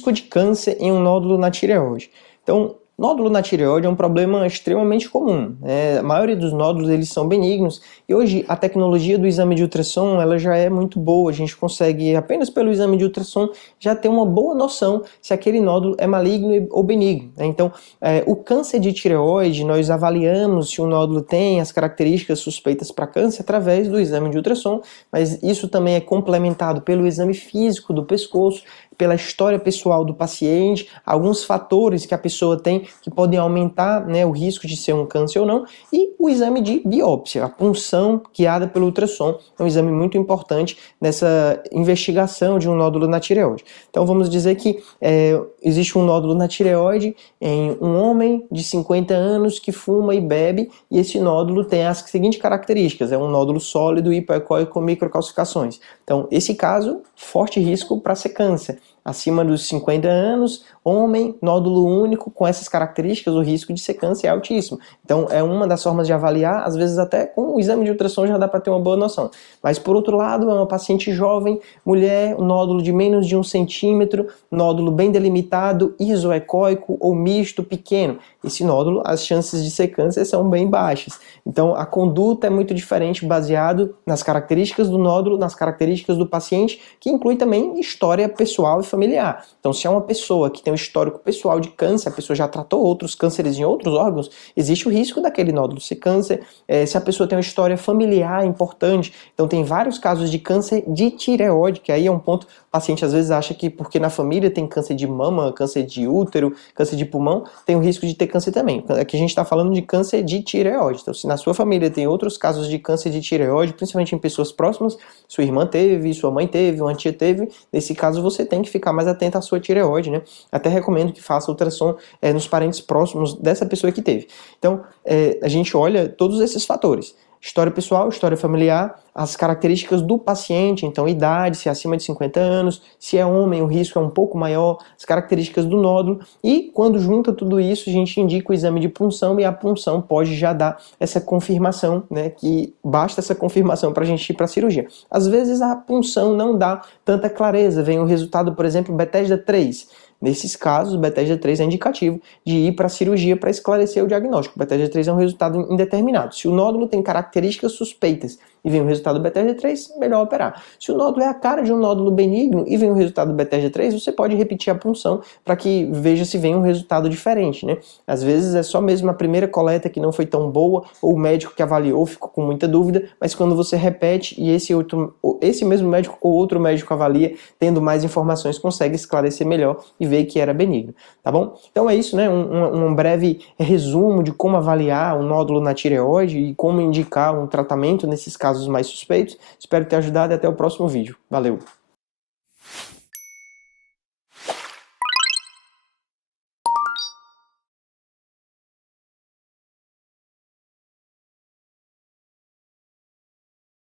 risco de câncer em um nódulo na tireoide. Então, nódulo na tireoide é um problema extremamente comum. A maioria dos nódulos eles são benignos e hoje a tecnologia do exame de ultrassom ela já é muito boa. A gente consegue, apenas pelo exame de ultrassom, já ter uma boa noção se aquele nódulo é maligno ou benigno. Então, o câncer de tireoide, nós avaliamos se o nódulo tem as características suspeitas para câncer através do exame de ultrassom, mas isso também é complementado pelo exame físico do pescoço, pela história pessoal do paciente, alguns fatores que a pessoa tem que podem aumentar, né, o risco de ser um câncer ou não, e o exame de biópsia, a punção guiada pelo ultrassom, é um exame muito importante nessa investigação de um nódulo na tireoide. Então vamos dizer que existe um nódulo na tireoide em um homem de 50 anos que fuma e bebe, e esse nódulo tem as seguintes características: é um nódulo sólido, hipoecóico com microcalcificações. Então, esse caso, forte risco para ser câncer. Acima dos 50 anos, homem, nódulo único, com essas características, o risco de ser câncer é altíssimo. Então, é uma das formas de avaliar, às vezes até com o exame de ultrassom já dá para ter uma boa noção. Mas, por outro lado, é uma paciente jovem, mulher, um nódulo de menos de 1 centímetro, nódulo bem delimitado, isoecóico ou misto, pequeno. Esse nódulo, as chances de ser câncer são bem baixas. Então, a conduta é muito diferente, baseado nas características do nódulo, nas características do paciente, que inclui também história pessoal e familiar. Então, se é uma pessoa que tem um histórico pessoal de câncer, a pessoa já tratou outros cânceres em outros órgãos, existe o risco daquele nódulo ser câncer. Se a pessoa tem uma história familiar importante, então tem vários casos de câncer de tireoide, que aí é um ponto, o paciente às vezes acha que porque na família tem câncer de mama, câncer de útero, câncer de pulmão, tem o risco de ter câncer também. Aqui a gente está falando de câncer de tireoide. Então, se na sua família tem outros casos de câncer de tireoide, principalmente em pessoas próximas, sua irmã teve, sua mãe teve, uma tia teve, nesse caso você tem que ficar mais atento à sua tireoide, né? Até recomendo que faça ultrassom nos parentes próximos dessa pessoa que teve. Então, a gente olha todos esses fatores: história pessoal, história familiar, as características do paciente, então idade, se é acima de 50 anos, se é homem o risco é um pouco maior, as características do nódulo, e quando junta tudo isso a gente indica o exame de punção, e a punção pode já dar essa confirmação, né, que basta essa confirmação para a gente ir para a cirurgia. Às vezes a punção não dá tanta clareza, vem o resultado, por exemplo, Bethesda 3. Nesses casos, o Bethesda 3 é indicativo de ir para a cirurgia para esclarecer o diagnóstico. O Bethesda 3 é um resultado indeterminado. Se o nódulo tem características suspeitas e vem o resultado do Bethesda 3, melhor operar. Se o nódulo é a cara de um nódulo benigno e vem o resultado do Bethesda 3, você pode repetir a punção para que veja se vem um resultado diferente, né? Às vezes é só mesmo a primeira coleta que não foi tão boa, ou o médico que avaliou ficou com muita dúvida, mas quando você repete e esse mesmo médico ou outro médico avalia, tendo mais informações, consegue esclarecer melhor e ver que era benigno, tá bom? Então é isso, né? Um breve resumo de como avaliar um nódulo na tireoide e como indicar um tratamento nesses casos mais suspeitos. Espero ter ajudado e até o próximo vídeo. Valeu!